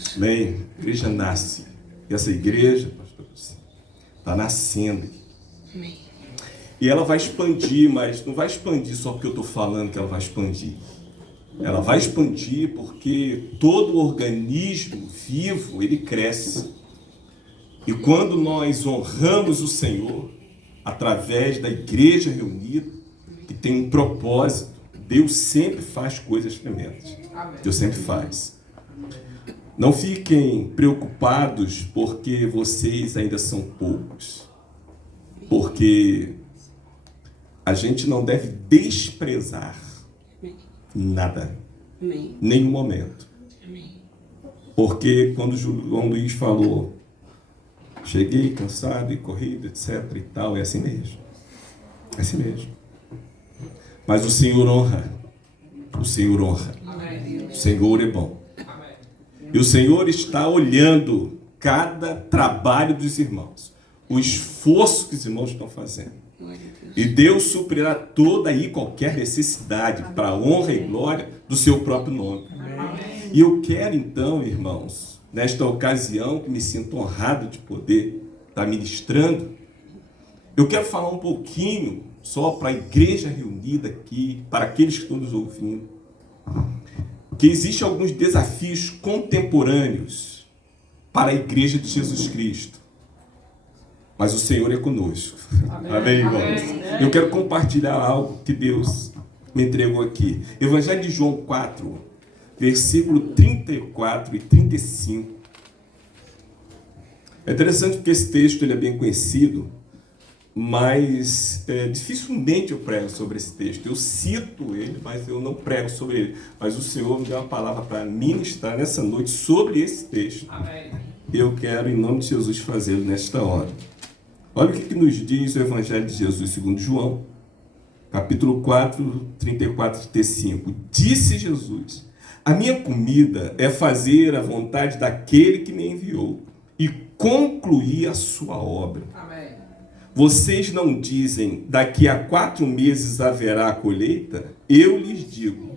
Deus. Amém? A igreja nasce. E essa igreja, pastor, está nascendo. Amém. E ela vai expandir, mas não vai expandir só porque eu estou falando que ela vai expandir. Ela vai expandir porque todo organismo vivo, ele cresce. E quando nós honramos o Senhor, através da igreja reunida, que tem um propósito, Deus sempre faz coisas tremendas. Deus sempre faz. Não fiquem preocupados porque vocês ainda são poucos. Porque a gente não deve desprezar nada. Amém. Nenhum momento. Amém. Porque quando o João Luiz falou, cheguei cansado e corrido, etc e tal, é assim mesmo. É assim mesmo. Mas o Senhor honra. O Senhor honra. O Senhor é bom. E o Senhor está olhando cada trabalho dos irmãos. O esforço que os irmãos estão fazendo. E Deus suprirá toda e qualquer necessidade para a honra e glória do seu próprio nome. Amém. E eu quero então, irmãos, nesta ocasião que me sinto honrado de poder estar ministrando, eu quero falar um pouquinho só para a igreja reunida aqui, para aqueles que estão nos ouvindo, que existem alguns desafios contemporâneos para a igreja de Jesus Cristo. Mas o Senhor é conosco. Amém, amém, irmãos? Amém. Eu quero compartilhar algo que Deus me entregou aqui. Evangelho de João 4, versículo 34 e 35. É interessante porque esse texto ele é bem conhecido, mas dificilmente eu prego sobre esse texto. Eu cito ele, mas eu não prego sobre ele. Mas o Senhor me deu uma palavra para ministrar nessa noite sobre esse texto. Amém. Eu quero, em nome de Jesus, fazê-lo nesta hora. Olha o que nos diz o Evangelho de Jesus segundo João, capítulo 4, 34 e 35. Disse Jesus: a minha comida é fazer a vontade daquele que me enviou e concluir a sua obra. Amém. Vocês não dizem, daqui a 4 meses haverá a colheita? Eu lhes digo,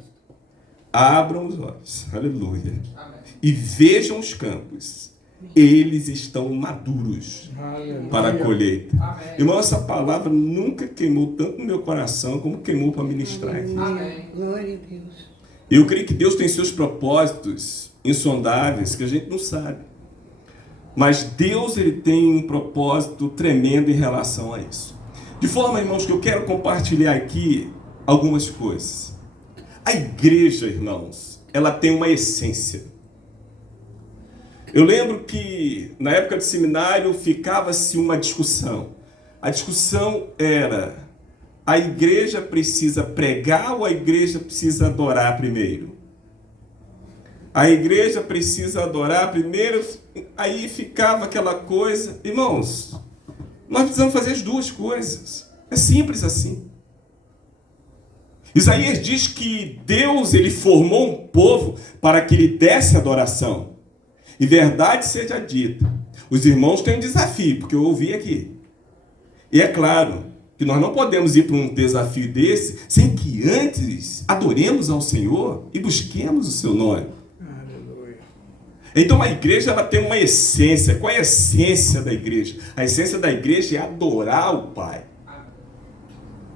abram os olhos, aleluia, amém, e vejam os campos. Eles estão maduros, aleluia, para a colheita. Amém. Irmão, essa palavra nunca queimou tanto no meu coração como queimou para ministrar aqui. Amém. Glória a Deus. Eu creio que Deus tem seus propósitos insondáveis que a gente não sabe. Mas Deus ele tem um propósito tremendo em relação a isso. De forma, irmãos, que eu quero compartilhar aqui algumas coisas. A igreja, irmãos, ela tem uma essência. Eu lembro que na época de seminário ficava-se uma discussão. A discussão era: a igreja precisa pregar ou a igreja precisa adorar primeiro? A igreja precisa adorar primeiro, aí ficava aquela coisa. Irmãos, nós precisamos fazer as duas coisas. É simples assim. Isaías diz que Deus ele formou um povo para que lhe desse adoração. E verdade seja dita, os irmãos têm um desafio, porque eu ouvi aqui. E é claro que nós não podemos ir para um desafio desse sem que antes adoremos ao Senhor e busquemos o seu nome. Aleluia. Então a igreja ela tem uma essência. Qual é a essência da igreja? A essência da igreja é adorar o Pai.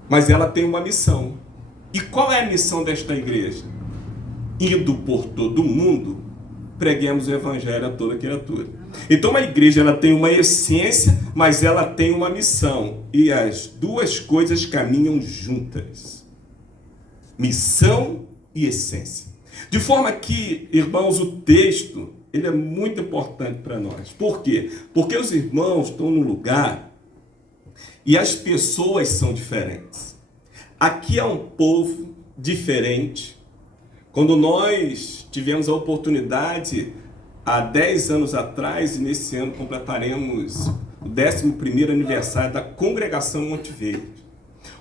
Mas ela tem uma missão. E qual é a missão desta igreja? Indo por todo o mundo, preguemos o evangelho a toda criatura. Então a igreja ela tem uma essência, mas ela tem uma missão. E as duas coisas caminham juntas. Missão e essência. De forma que, irmãos, o texto ele é muito importante para nós. Por quê? Porque os irmãos estão num lugar e as pessoas são diferentes. Aqui é um povo diferente. Quando nós tivemos a oportunidade, há 10 anos atrás, e nesse ano completaremos o 11º aniversário da Congregação Monte Verde.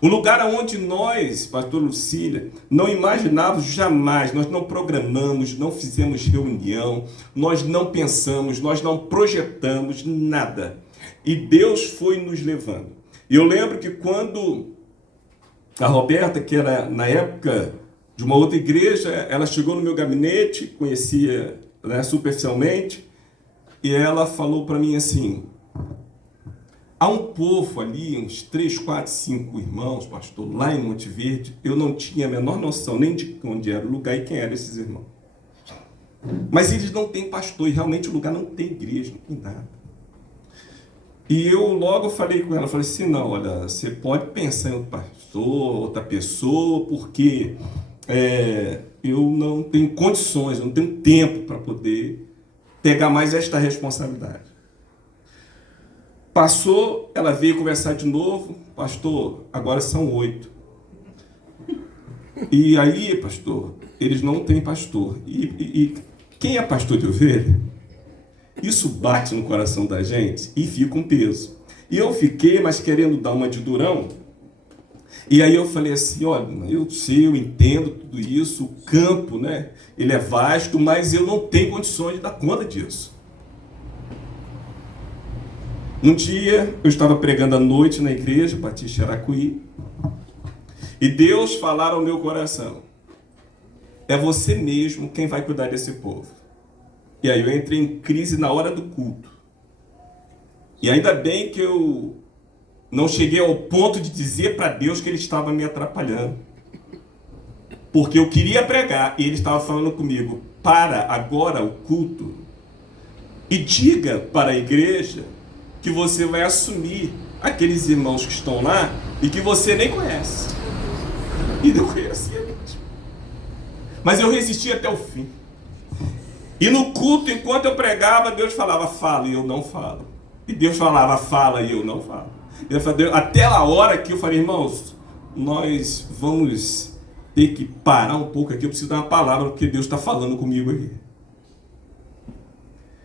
Um lugar onde nós, pastor Lucília, não imaginávamos jamais, nós não programamos, não fizemos reunião, nós não pensamos, nós não projetamos nada. E Deus foi nos levando. E eu lembro que quando a Roberta, que era na época de uma outra igreja, ela chegou no meu gabinete, conhecia né, superficialmente, e ela falou para mim assim: há um povo ali, uns 3, 4, 5 irmãos, pastor, lá em Monte Verde. Eu não tinha a menor noção nem de onde era o lugar e quem eram esses irmãos. Mas eles não têm pastor, e realmente o lugar não tem igreja, não tem nada. E eu logo falei com ela, falei assim: não, olha, você pode pensar em outro pastor, outra pessoa, porque eu não tenho condições, eu não tenho tempo para poder pegar mais esta responsabilidade. Passou, ela veio conversar de novo: pastor, agora são 8. E aí, pastor, eles não têm pastor. E quem é pastor de ovelha? Isso bate no coração da gente e fica um peso. E eu fiquei, mas querendo dar uma de durão. E aí eu falei assim: olha, eu sei, eu entendo tudo isso, o campo, né, ele é vasto, mas eu não tenho condições de dar conta disso. Um dia, eu estava pregando à noite na igreja Batista Aracuí, e Deus falar ao meu coração: é você mesmo quem vai cuidar desse povo. E aí eu entrei em crise na hora do culto. E ainda bem que eu não cheguei ao ponto de dizer para Deus que Ele estava me atrapalhando. Porque eu queria pregar e Ele estava falando comigo: para agora o culto e diga para a igreja que você vai assumir aqueles irmãos que estão lá e que você nem conhece. E não conhecia mesmo. Mas eu resisti até o fim. E no culto, enquanto eu pregava, Deus falava: fala, e eu não falo. E Deus falava: fala, e eu não falo. Até a hora que eu falei: irmãos, nós vamos ter que parar um pouco aqui, eu preciso dar uma palavra, porque Deus está falando comigo aqui.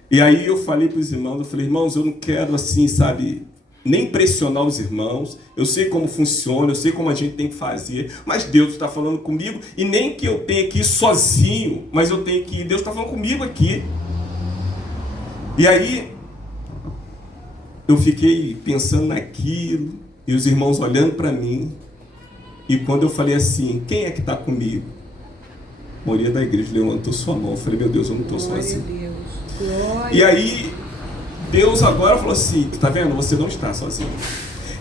E aí eu falei para os irmãos, eu falei: irmãos, eu não quero assim, sabe, nem pressionar os irmãos, eu sei como funciona, eu sei como a gente tem que fazer, mas Deus está falando comigo, e nem que eu tenha que ir sozinho, mas eu tenho que ir, Deus está falando comigo aqui. E aí eu fiquei pensando naquilo, e os irmãos olhando para mim, e quando eu falei assim: quem é que está comigo? A maioria da igreja levantou sua mão. Eu falei: meu Deus, eu não estou sozinho. E aí Deus agora falou assim: tá vendo? Você não está sozinho.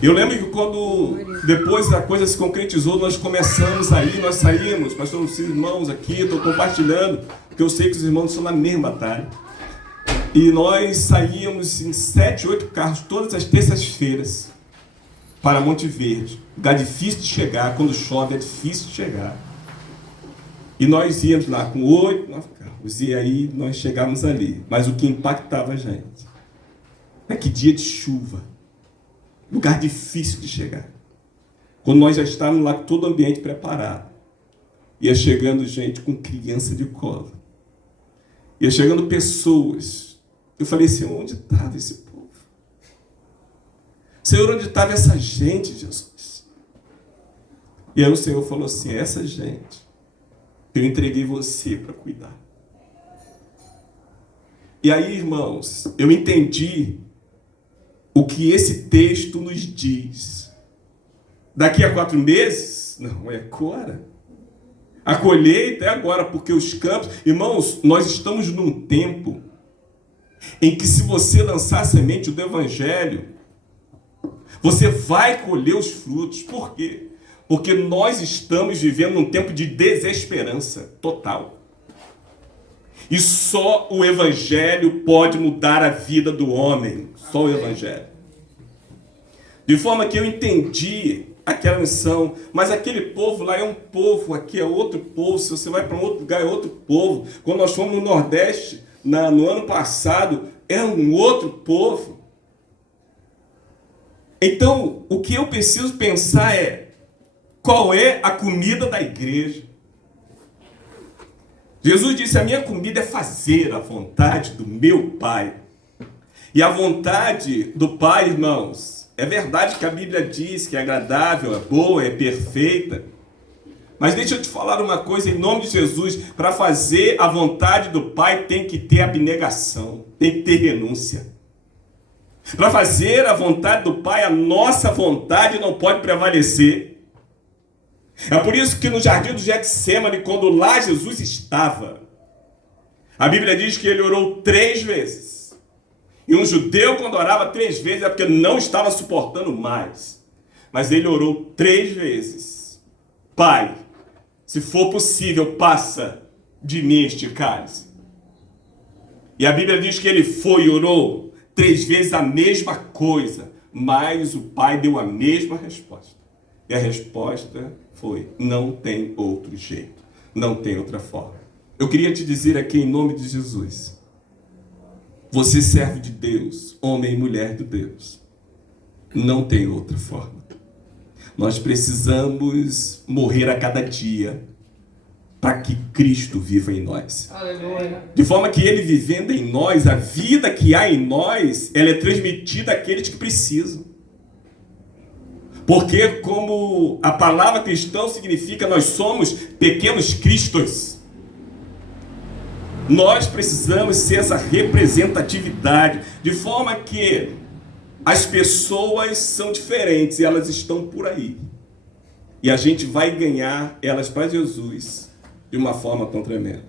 Eu lembro que quando depois a coisa se concretizou, nós começamos aí, nós saímos, pastor, os irmãos aqui, estou compartilhando, porque eu sei que os irmãos estão na mesma batalha. E nós saímos em 7, 8 carros todas as terças-feiras para Monte Verde. Lugar difícil de chegar, quando chove é difícil de chegar. E nós íamos lá com 8, 9 carros, e aí nós chegávamos ali. Mas o que impactava a gente é que dia de chuva, lugar difícil de chegar. Quando nós já estávamos lá com todo o ambiente preparado, ia chegando gente com criança de colo, ia chegando pessoas. Eu falei: Senhor, onde estava esse povo? Senhor, onde estava essa gente, Jesus? E aí o Senhor falou assim: essa gente, eu entreguei você para cuidar. E aí, irmãos, eu entendi o que esse texto nos diz. Daqui a 4 meses? Não, é agora. A colheita é agora, porque os campos... Irmãos, nós estamos num tempo em que, se você lançar a semente do Evangelho, você vai colher os frutos. Por quê? Porque nós estamos vivendo num tempo de desesperança total. E só o Evangelho pode mudar a vida do homem. Só o Evangelho. De forma que eu entendi aquela missão, mas aquele povo lá é um povo, aqui é outro povo, se você vai para um outro lugar é outro povo. Quando nós fomos no Nordeste, no ano passado, é um outro povo. Então, o que eu preciso pensar é: qual é a comida da igreja? Jesus disse: a minha comida é fazer a vontade do meu Pai. E a vontade do Pai, irmãos, é verdade que a Bíblia diz que é agradável, é boa, é perfeita. Mas deixa eu te falar uma coisa, em nome de Jesus: para fazer a vontade do Pai tem que ter abnegação, tem que ter renúncia. Para fazer a vontade do Pai, a nossa vontade não pode prevalecer. É por isso que no jardim do Getsêmani, quando lá Jesus estava, A Bíblia diz que ele orou 3 vezes. E um judeu, quando orava 3 vezes, é porque não estava suportando mais. Mas ele orou 3 vezes. Pai, se for possível, passa de mim este cálice. E a Bíblia diz que ele foi e orou 3 vezes a mesma coisa. Mas o pai deu a mesma resposta. E a resposta foi: não tem outro jeito. Não tem outra forma. Eu queria te dizer aqui em nome de Jesus. Você serve de Deus, homem e mulher de Deus. Não tem outra forma. Nós precisamos morrer a cada dia para que Cristo viva em nós. Aleluia. De forma que Ele vivendo em nós, a vida que há em nós, ela é transmitida àqueles que precisam. Porque como a palavra cristão significa, nós somos pequenos cristos. Nós precisamos ser essa representatividade, de forma que as pessoas são diferentes e elas estão por aí. E a gente vai ganhar elas para Jesus de uma forma tão tremenda.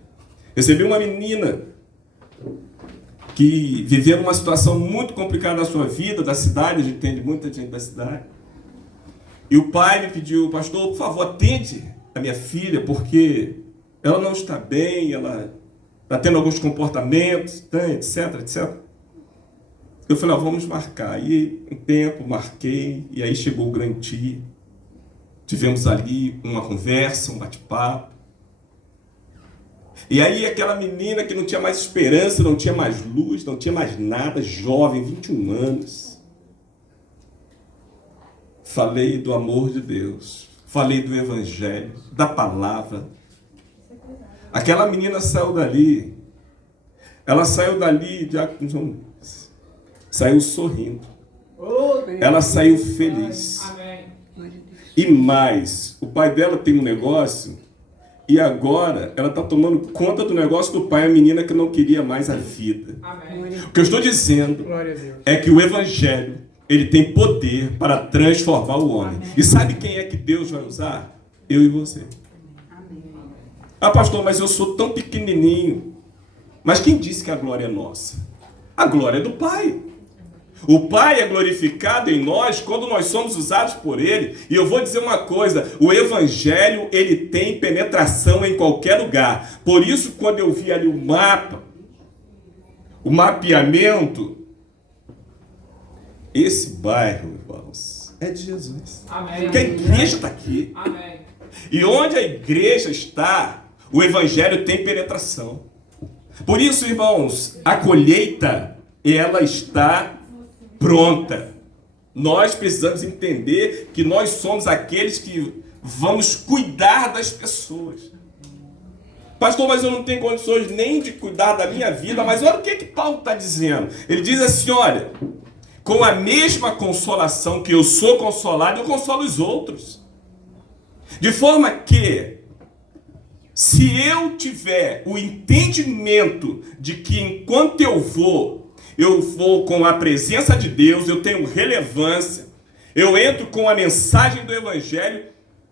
Recebi uma menina que viveu uma situação muito complicada na sua vida, da cidade, a gente entende muita gente da cidade. E o pai me pediu: pastor, por favor, atende a minha filha, porque ela não está bem, ela está tendo alguns comportamentos, etc, etc. Eu falei: vamos marcar. E um tempo, marquei, e aí chegou o grande dia. Tivemos ali uma conversa, um bate-papo. E aí aquela menina que não tinha mais esperança, não tinha mais luz, não tinha mais nada, jovem, 21 anos. Falei do amor de Deus, falei do Evangelho, da palavra. Aquela menina saiu dali, ela saiu dali, saiu sorrindo, ela saiu feliz. Amém. E mais, o pai dela tem um negócio, e agora ela está tomando conta do negócio do pai, a menina que não queria mais a vida. Amém. O que eu estou dizendo Glória a Deus. é que o Evangelho, ele tem poder para transformar o homem. E sabe quem é que Deus vai usar? Eu e você. Ah, pastor, mas eu sou tão pequenininho. Mas quem disse que a glória é nossa? A glória é do Pai. O Pai é glorificado em nós quando nós somos usados por Ele. E eu vou dizer uma coisa: o Evangelho, ele tem penetração em qualquer lugar. Por isso, quando eu vi ali o mapa, o mapeamento, esse bairro, irmãos, é de Jesus. Amém. Porque a igreja está aqui. Amém. E onde a igreja está, o Evangelho tem penetração. Por isso, irmãos, a colheita, ela está pronta. Nós precisamos entender que nós somos aqueles que vamos cuidar das pessoas. Pastor, mas eu não tenho condições nem de cuidar da minha vida. Mas olha o que Paulo está dizendo. Ele diz assim: olha, com a mesma consolação que eu sou consolado, eu consolo os outros. De forma que, se eu tiver o entendimento de que enquanto eu vou com a presença de Deus, eu tenho relevância, eu entro com a mensagem do Evangelho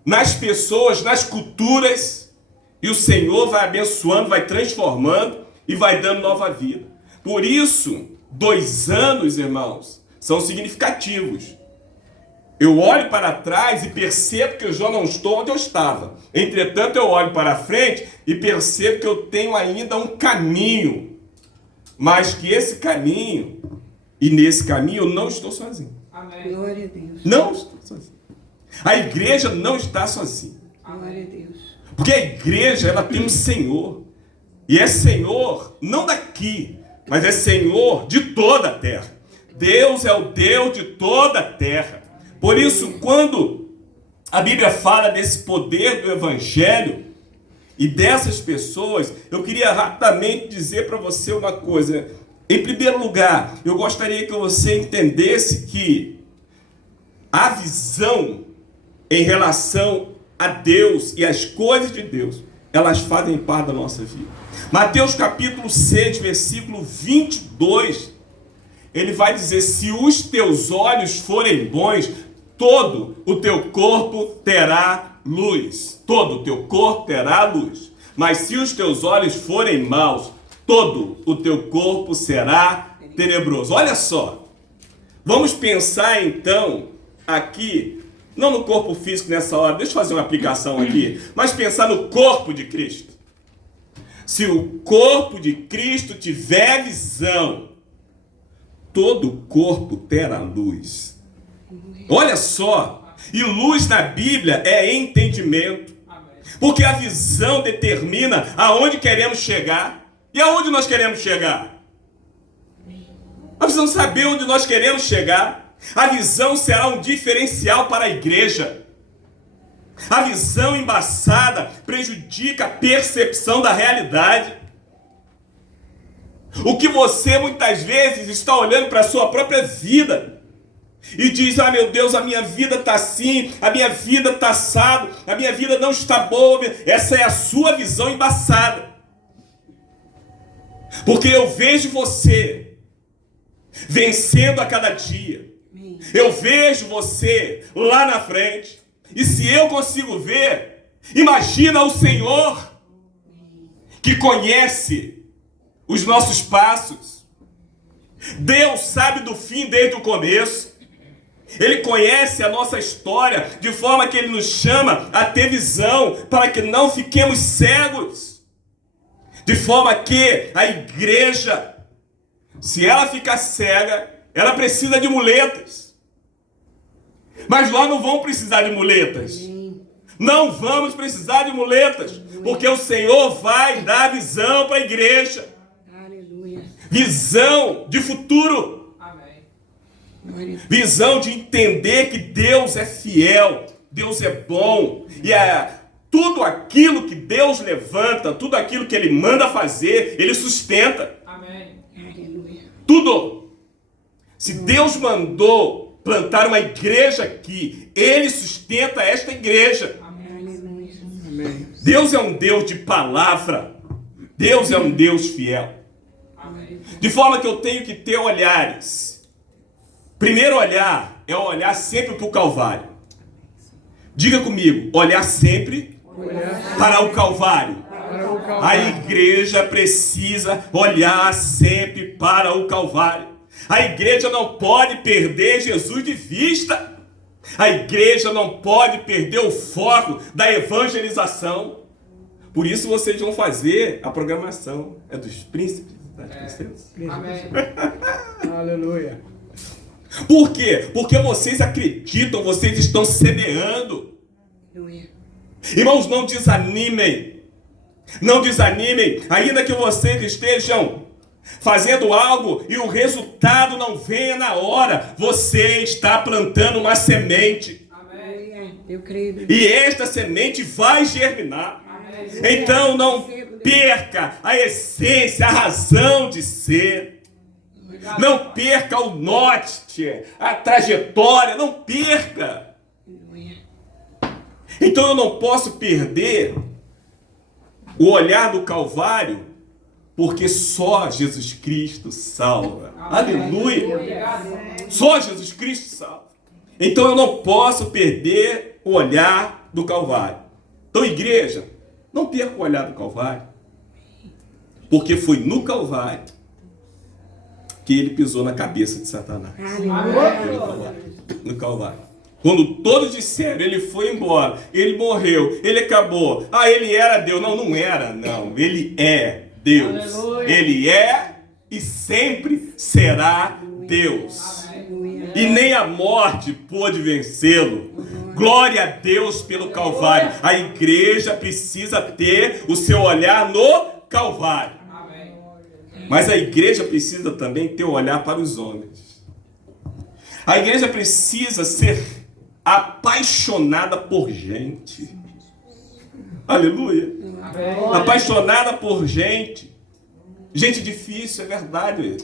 nas pessoas, nas culturas, e o Senhor vai abençoando, vai transformando e vai dando nova vida. Por isso, 2 anos, irmãos, são significativos. Eu olho para trás e percebo que eu já não estou onde eu estava. Entretanto, eu olho para frente e percebo que eu tenho ainda um caminho. Mas que esse caminho, e nesse caminho eu não estou sozinho. Amém. Glória a Deus. Não estou sozinho. A igreja não está sozinha. Glória a Deus. Porque a igreja, ela tem um Senhor. E é Senhor, não daqui, mas é Senhor de toda a terra. Deus é o Deus de toda a terra. Por isso, quando a Bíblia fala desse poder do Evangelho e dessas pessoas, eu queria rapidamente dizer para você uma coisa. Em primeiro lugar, eu gostaria que você entendesse que a visão em relação a Deus e as coisas de Deus, elas fazem parte da nossa vida. Mateus capítulo 6, versículo 22, ele vai dizer: se os teus olhos forem bons, todo o teu corpo terá luz. Todo o teu corpo terá luz. Mas se os teus olhos forem maus, todo o teu corpo será tenebroso. Olha só, vamos pensar então aqui, não no corpo físico nessa hora, deixa eu fazer uma aplicação aqui, mas pensar no corpo de Cristo. Se o corpo de Cristo tiver visão, todo o corpo terá luz. Olha só, e luz na Bíblia é entendimento, porque a visão determina aonde queremos chegar. E aonde nós queremos chegar? Nós precisamos saber onde nós queremos chegar. A visão será um diferencial para a igreja. A visão embaçada prejudica a percepção da realidade. O que você muitas vezes está olhando para a sua própria vida e diz: ah, meu Deus, a minha vida está assim, a minha vida está assado, a minha vida não está boa. Essa é a sua visão embaçada. Porque eu vejo você vencendo a cada dia. Eu vejo você lá na frente. E se eu consigo ver, imagina o Senhor que conhece os nossos passos. Deus sabe do fim desde o começo. Ele conhece a nossa história de forma que Ele nos chama a ter visão para que não fiquemos cegos. De forma que a igreja, se ela ficar cega, ela precisa de muletas. Mas nós não vamos precisar de muletas. Não vamos precisar de muletas. Porque o Senhor vai dar visão para a igreja. Aleluia. Visão de futuro. Visão de entender que Deus é fiel. Deus é bom. E tudo aquilo que Deus levanta, tudo aquilo que Ele manda fazer, Ele sustenta. Amém. Aleluia. Tudo. Se Deus mandou plantar uma igreja aqui, Ele sustenta esta igreja. Aleluia. Amém. Deus é um Deus de palavra. Deus é um Deus fiel. Amém. De forma que eu tenho que ter olhares. Primeiro olhar é olhar sempre para o Calvário. Diga comigo, olhar sempre para o Calvário. A igreja precisa olhar sempre para o Calvário. A igreja não pode perder Jesus de vista. A igreja não pode perder o foco da evangelização. Por isso vocês vão fazer a programação. É dos príncipes das princesas. Amém. Aleluia. Por quê? Porque vocês acreditam, vocês estão semeando. Aleluia. Irmãos, não desanimem. Não desanimem, ainda que vocês estejam fazendo algo e o resultado não venha na hora. Você está plantando uma semente. Amém. Aleluia. Eu creio. E esta semente vai germinar. Amém. Então não perca a essência, a razão de ser. Não perca o norte, a trajetória, não perca. Aleluia. Então eu não posso perder o olhar do Calvário, porque só Jesus Cristo salva. Aleluia! Obrigado. Só Jesus Cristo salva. Então eu não posso perder o olhar do Calvário. Então, igreja, não perca o olhar do Calvário, porque foi no Calvário que ele pisou na cabeça de Satanás. Aleluia. No Calvário. Quando todos disseram, ele foi embora, ele morreu, ele acabou. Ah, ele era Deus. Não, não era, não. Ele é Deus. Aleluia. Ele é e sempre será Deus. Aleluia. E nem a morte pôde vencê-lo. Glória a Deus pelo Calvário. A igreja precisa ter o seu olhar no Calvário. Amém. Mas a igreja precisa também ter o olhar para os homens. A igreja precisa ser apaixonada por gente. Aleluia. Amém. Apaixonada por gente. Gente difícil, é verdade.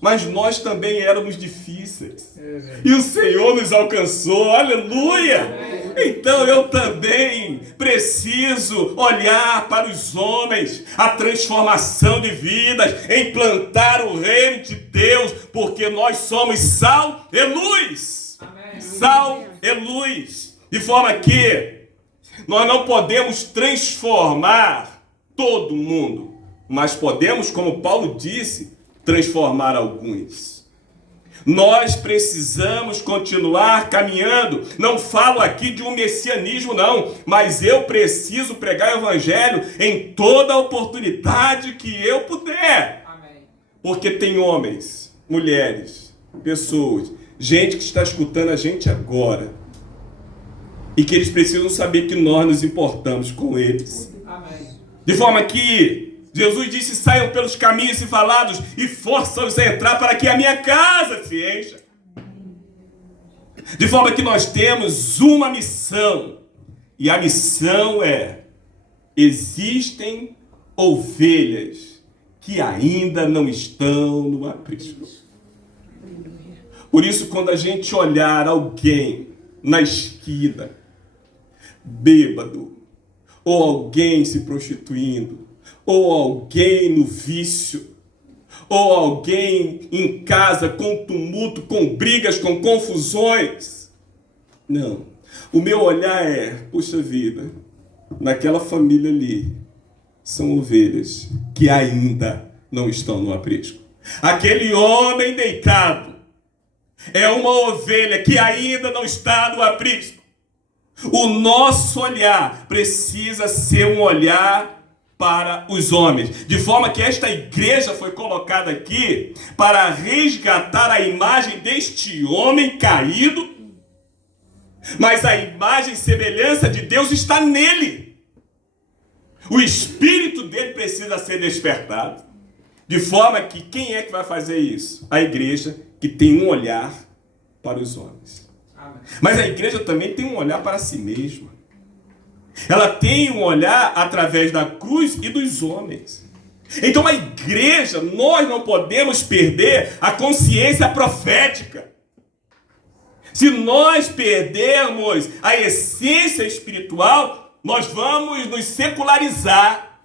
Mas nós também éramos difíceis. E o Senhor nos alcançou. Aleluia. Então eu também preciso olhar para os homens, a transformação de vidas, implantar o reino de Deus, porque nós somos sal e luz. Amém. Sal e luz. De forma que nós não podemos transformar todo mundo mas podemos, como Paulo disse, transformar alguns. Nós precisamos continuar caminhando. Não falo aqui de um messianismo, não, mas eu preciso pregar o evangelho em toda oportunidade que eu puder. Amém. Porque tem homens, mulheres, pessoas, gente que está escutando a gente agora e que eles precisam saber que nós nos importamos com eles. Amém. De forma que Jesus disse: saiam pelos caminhos e valados e força-os a entrar para que a minha casa se encha. De forma que nós temos uma missão. E a missão é: existem ovelhas que ainda não estão no aprisco. Por isso, quando a gente olhar alguém na esquina, bêbado, ou alguém se prostituindo, ou alguém no vício, ou alguém em casa com tumulto, com brigas, com confusões. Não. O meu olhar é, puxa vida, naquela família ali, são ovelhas que ainda não estão no aprisco. Aquele homem deitado é uma ovelha que ainda não está no aprisco. O nosso olhar precisa ser um olhar para os homens, de forma que esta igreja foi colocada aqui para resgatar a imagem deste homem caído, mas a imagem e semelhança de Deus está nele. O espírito dele precisa ser despertado, de forma que quem é que vai fazer isso? A igreja, que tem um olhar para os homens. Amém. Mas a igreja também tem um olhar para si mesma. Ela tem um olhar através da cruz e dos homens. Então a igreja, nós não podemos perder a consciência profética. Se nós perdermos a essência espiritual, nós vamos nos secularizar.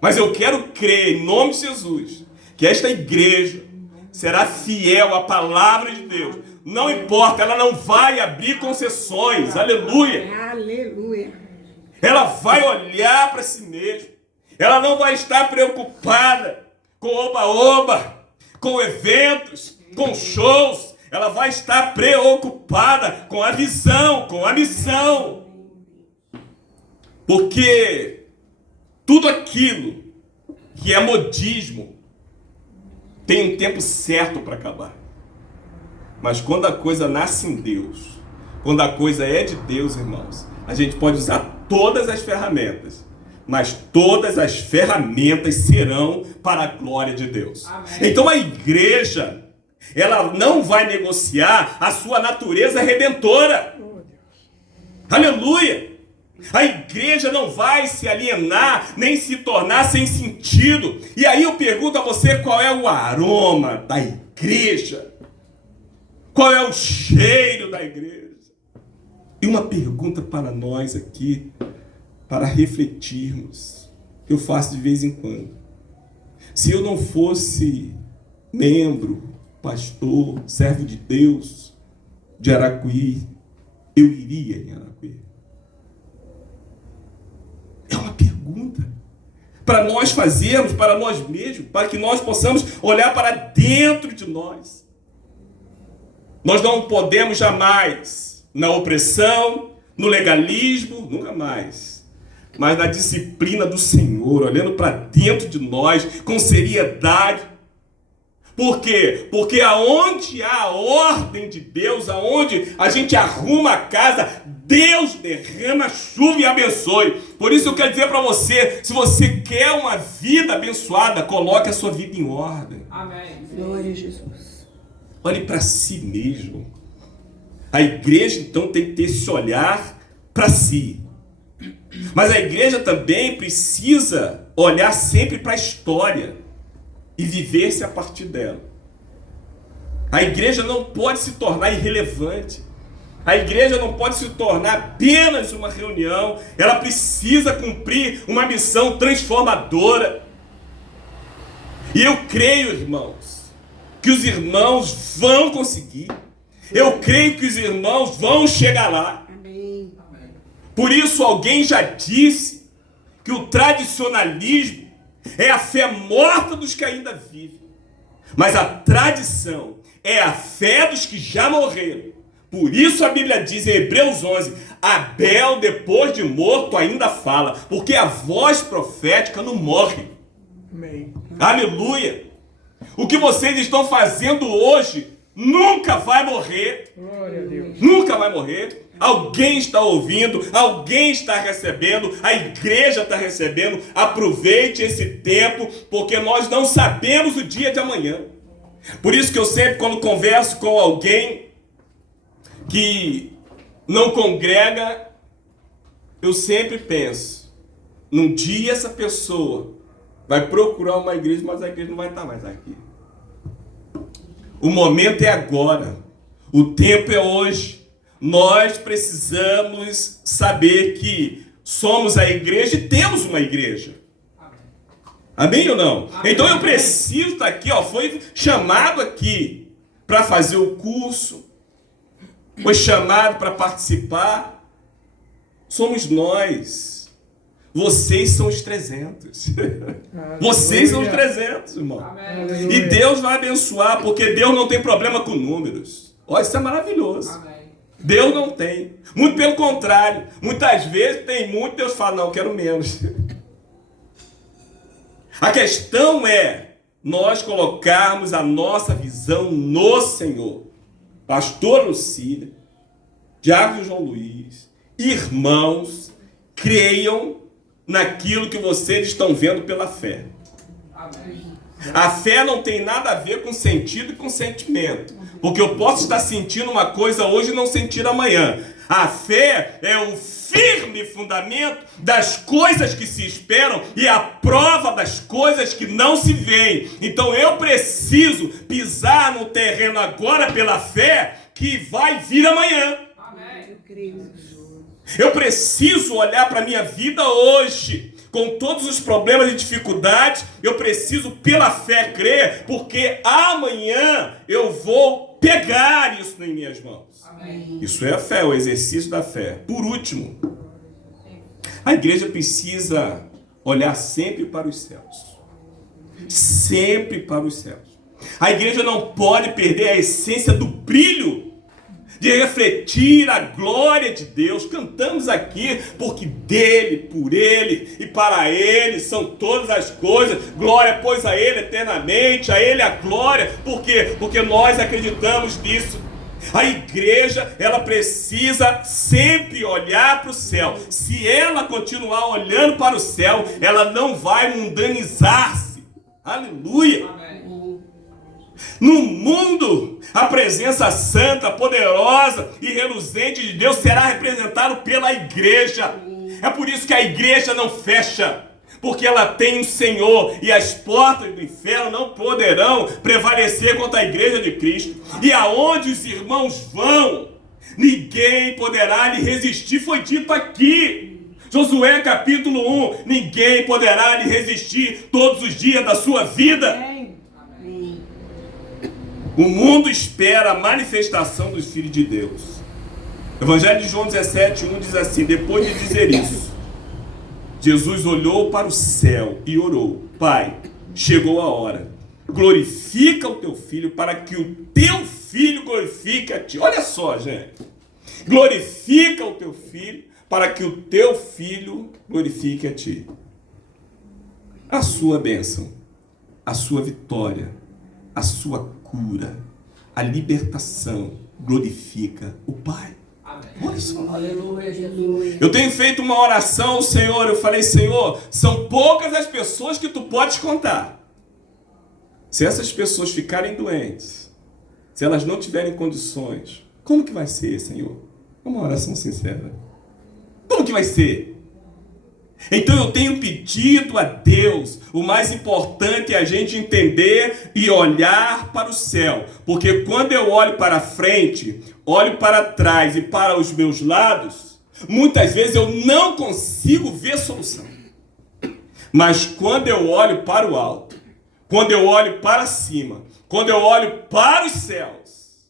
Mas eu quero crer, em nome de Jesus, que esta igreja será fiel à palavra de Deus. Não importa, ela não vai abrir concessões. Aleluia. Aleluia. Ela vai olhar para si mesma. Ela não vai estar preocupada com oba-oba, com eventos, com shows. Ela vai estar preocupada com a visão, com a missão. Porque tudo aquilo que é modismo tem um tempo certo para acabar. Mas quando a coisa nasce em Deus, quando a coisa é de Deus, irmãos, a gente pode usar todas as ferramentas, mas todas as ferramentas serão para a glória de Deus. Amém. Então a igreja, ela não vai negociar a sua natureza redentora. Aleluia! A igreja não vai se alienar, nem se tornar sem sentido. E aí eu pergunto a você, qual é o aroma da igreja? Qual é o cheiro da igreja? E uma pergunta para nós aqui, para refletirmos, que eu faço de vez em quando. Se eu não fosse membro, pastor, servo de Deus de Araquari, eu iria em Araquari? É uma pergunta para nós fazermos, para nós mesmos, para que nós possamos olhar para dentro de nós. Nós não podemos jamais, na opressão, no legalismo, nunca mais, mas na disciplina do Senhor, olhando para dentro de nós com seriedade. Por quê? Porque aonde há a ordem de Deus, aonde a gente arruma a casa, Deus derrama chuva e abençoe. Por isso eu quero dizer para você, se você quer uma vida abençoada, coloque a sua vida em ordem. Amém. Glória a Jesus. Olhe para si mesmo. A igreja, então, tem que ter esse olhar para si. Mas a igreja também precisa olhar sempre para a história e viver-se a partir dela. A igreja não pode se tornar irrelevante. A igreja não pode se tornar apenas uma reunião. Ela precisa cumprir uma missão transformadora. E eu creio, irmãos, que os irmãos vão conseguir. Eu creio que os irmãos vão chegar lá. Amém. Por isso alguém já disse que o tradicionalismo é a fé morta dos que ainda vivem. Mas a tradição é a fé dos que já morreram. Por isso a Bíblia diz em Hebreus 11, Abel, depois de morto, ainda fala, porque a voz profética não morre. Amém. Aleluia! O que vocês estão fazendo hoje nunca vai morrer. Glória a Deus. Nunca vai morrer. Alguém está ouvindo, alguém está recebendo, a igreja está recebendo. Aproveite esse tempo, porque nós não sabemos o dia de amanhã. Por isso que eu sempre, quando converso com alguém que não congrega, eu sempre penso, num dia essa pessoa vai procurar uma igreja, mas a igreja não vai estar mais aqui. O momento é agora. O tempo é hoje. Nós precisamos saber que somos a igreja e temos uma igreja. Amém ou não? Amém. Então eu preciso estar aqui, foi chamado aqui para fazer o curso, foi chamado para participar. Somos nós. Vocês são os 300. Vocês são os 300, irmão. Amém. E Deus vai abençoar, porque Deus não tem problema com números. Olha, isso é maravilhoso. Amém. Deus não tem. Muito pelo contrário. Muitas vezes tem muito, Deus fala, não, eu quero menos. A questão é nós colocarmos a nossa visão no Senhor. Pastor Lucília, Diácono João Luiz, irmãos, creiam naquilo que vocês estão vendo pela fé. Amém. A fé não tem nada a ver com sentido e com sentimento. Porque eu posso estar sentindo uma coisa hoje e não sentir amanhã. A fé é o firme fundamento das coisas que se esperam e a prova das coisas que não se veem. Então eu preciso pisar no terreno agora pela fé que vai vir amanhã. Amém. Eu creio. Eu preciso olhar para a minha vida hoje, com todos os problemas e dificuldades, eu preciso pela fé crer, porque amanhã eu vou pegar isso em minhas mãos. Amém. Isso é a fé, o exercício da fé. Por último, a igreja precisa olhar sempre para os céus. Sempre para os céus. A igreja não pode perder a essência do brilho de refletir a glória de Deus. Cantamos aqui porque dele, por ele e para ele são todas as coisas. Glória, pois, a ele eternamente, a ele a glória. Por quê? Porque nós acreditamos nisso. A igreja, ela precisa sempre olhar para o céu. Se ela continuar olhando para o céu, ela não vai mundanizar-se. Aleluia! Amém. No mundo, a presença santa, poderosa e reluzente de Deus será representada pela igreja. É por isso que a igreja não fecha, porque ela tem um Senhor e as portas do inferno não poderão prevalecer contra a igreja de Cristo. E aonde os irmãos vão, ninguém poderá lhe resistir, foi dito aqui. Josué capítulo 1, ninguém poderá lhe resistir todos os dias da sua vida. Amém. O mundo espera a manifestação dos filhos de Deus. Evangelho de João 17:1 diz assim: depois de dizer isso, Jesus olhou para o céu e orou: Pai, chegou a hora, glorifica o teu filho, para que o teu filho glorifique a ti. Olha só, gente, glorifica o teu filho, para que o teu filho glorifique a ti. A sua bênção, a sua vitória, a sua cura, a libertação glorifica o Pai. Amém. Olha só. Aleluia, Jesus. Eu tenho feito uma oração, Senhor, eu falei: Senhor, são poucas as pessoas que tu podes contar. Se essas pessoas ficarem doentes, se elas não tiverem condições, como que vai ser, Senhor? É uma oração sincera. Como que vai ser? Então eu tenho pedido a Deus, o mais importante é a gente entender e olhar para o céu, porque quando eu olho para frente, olho para trás e para os meus lados, muitas vezes eu não consigo ver solução. Mas quando eu olho para o alto, quando eu olho para cima, quando eu olho para os céus,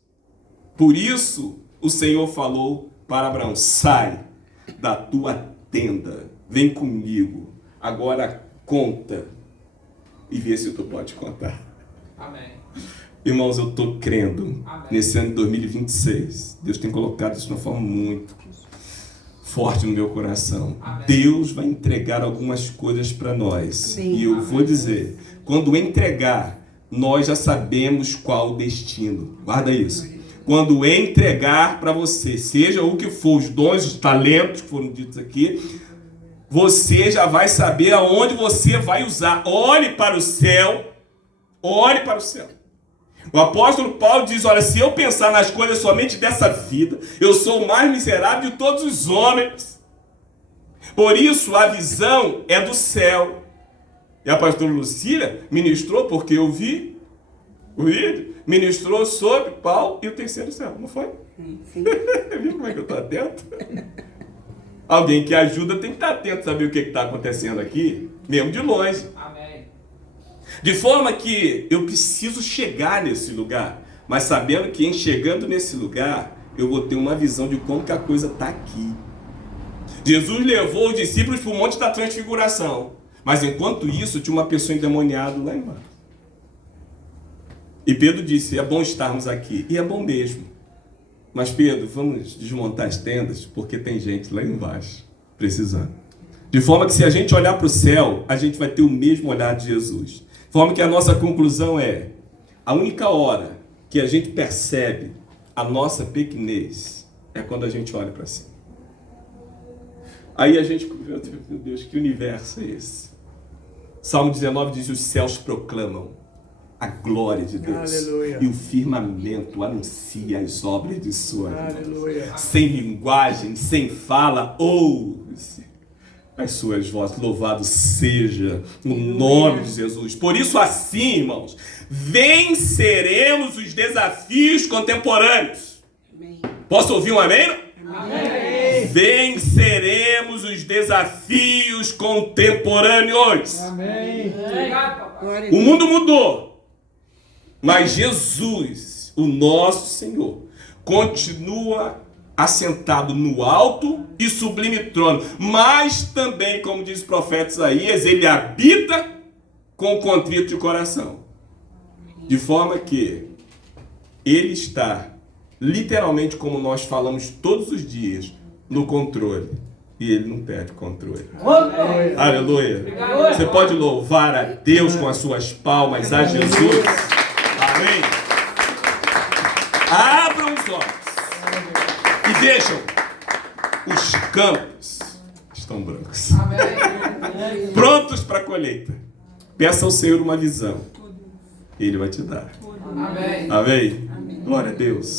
por isso o Senhor falou para Abraão: sai da tua tenda, vem comigo, agora conta e ver se tu pode contar. Amém. Irmãos, eu estou crendo Amém. nesse ano de 2026. Deus tem colocado isso de uma forma muito forte no meu coração. Amém. Deus vai entregar algumas coisas para nós. Sim. E eu vou dizer, quando entregar, nós já sabemos qual o destino. Guarda isso. Quando entregar para você, seja o que for, os dons, os talentos que foram ditos aqui, você já vai saber aonde você vai usar. Olhe para o céu. Olhe para o céu. O apóstolo Paulo diz, olha, se eu pensar nas coisas somente dessa vida, eu sou o mais miserável de todos os homens. Por isso, a visão é do céu. E a pastora Lucília ministrou, porque eu vi o vídeo, ministrou sobre Paulo e o terceiro céu, não foi? Sim. Viu como é que eu estou atento? Alguém que ajuda tem que estar atento, saber o que está acontecendo aqui, mesmo de longe. Amém. De forma que eu preciso chegar nesse lugar, mas sabendo que em chegando nesse lugar, eu vou ter uma visão de como que a coisa está aqui. Jesus levou os discípulos para o Monte da Transfiguração, mas enquanto isso tinha uma pessoa endemoniada lá embaixo. E Pedro disse, é bom estarmos aqui, e é bom mesmo. Mas Pedro, vamos desmontar as tendas, porque tem gente lá embaixo precisando. De forma que se a gente olhar para o céu, a gente vai ter o mesmo olhar de Jesus. De forma que a nossa conclusão é, a única hora que a gente percebe a nossa pequenez é quando a gente olha para cima. Aí a gente, meu Deus, que universo é esse? Salmo 19 diz, os céus proclamam a glória de Deus. Aleluia. E o firmamento anuncia as obras de sua mão. Aleluia. Sem linguagem, sem fala, ouve-se as suas vozes. Louvado seja o nome de Jesus. Por isso assim, irmãos, venceremos os desafios contemporâneos. Amém. Posso ouvir um amém? Amém. Venceremos os desafios contemporâneos. Amém. Obrigado, papai. Glória a O Deus. mundo mudou, mas Jesus, o nosso Senhor, continua assentado no alto e sublime trono, mas também, como diz o profeta Isaías, ele habita com o contrito de coração, de forma que ele está, literalmente, como nós falamos todos os dias, no controle, e ele não perde controle. Amém. Aleluia. Obrigado. Você pode louvar a Deus com as suas palmas, a Jesus. Amém. Abram os olhos e vejam, os campos estão brancos, Amém. prontos para a colheita. Peça ao Senhor uma visão, Ele vai te dar. Amém. Amém. Glória a Deus.